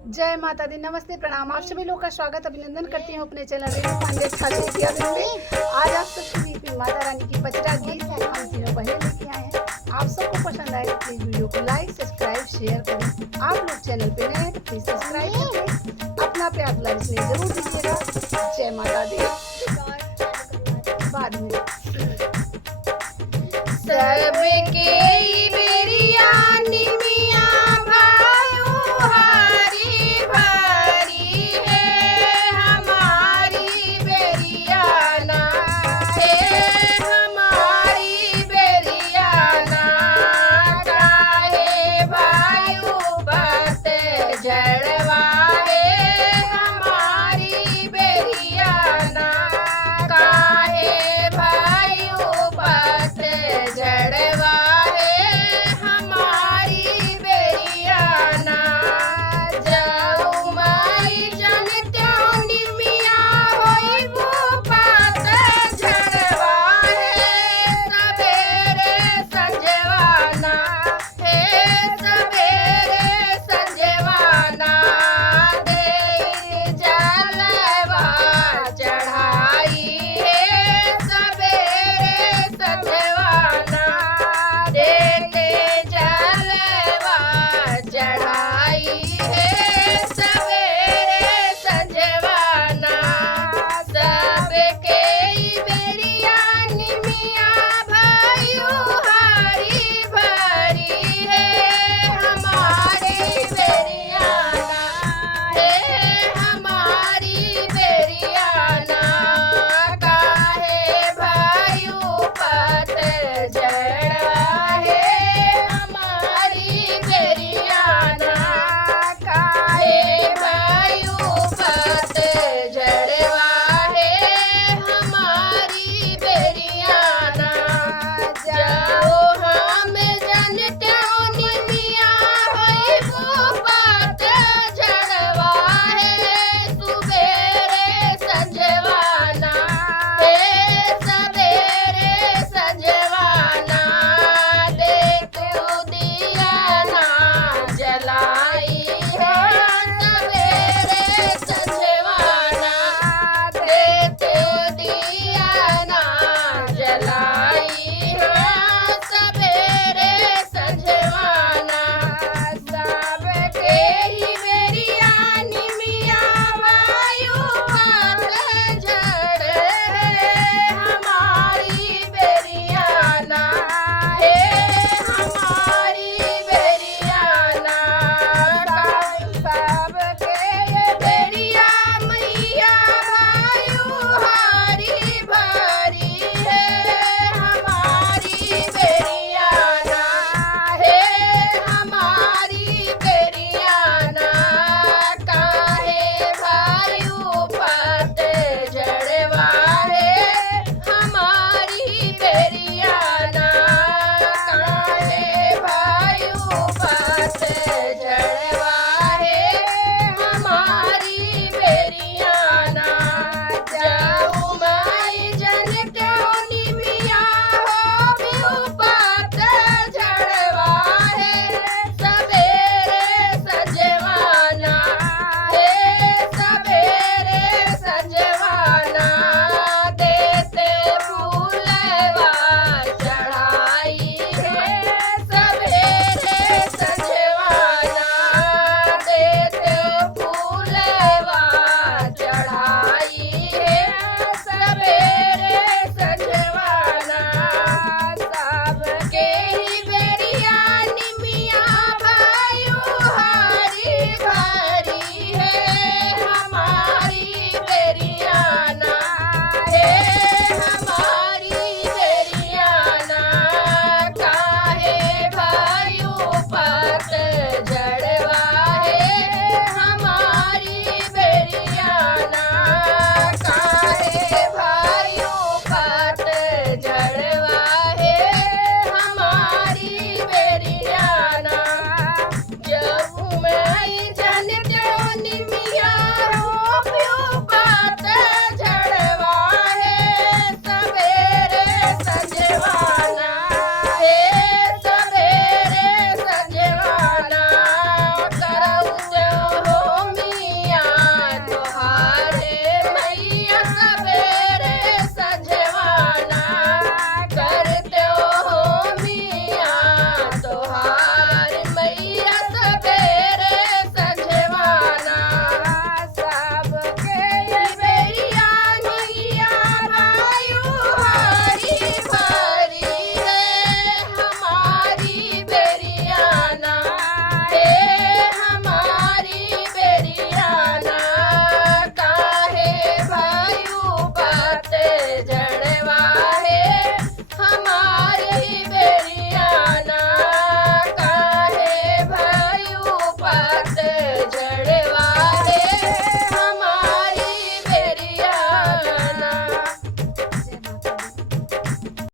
जय माता दी, नमस्ते, प्रणाम। आप सभी लोग का स्वागत अभिनंदन करती हूँ अपने चैनल रेणु पांडे छाछेटिया में। आज आप सबके बीच में माता रानी की पचरा गीत हम तीनों बहनें लेके आए हैं। आप सबको पसंद आए तो प्लीज वीडियो को लाइक, सब्सक्राइब, शेयर करें। आप लोग चैनल पे नए हैं तो प्लीज सब्सक्राइब करके अपना प्यार दुलार स्नेह जरूर दीजिएगा। जय माता दी। बाद में सबके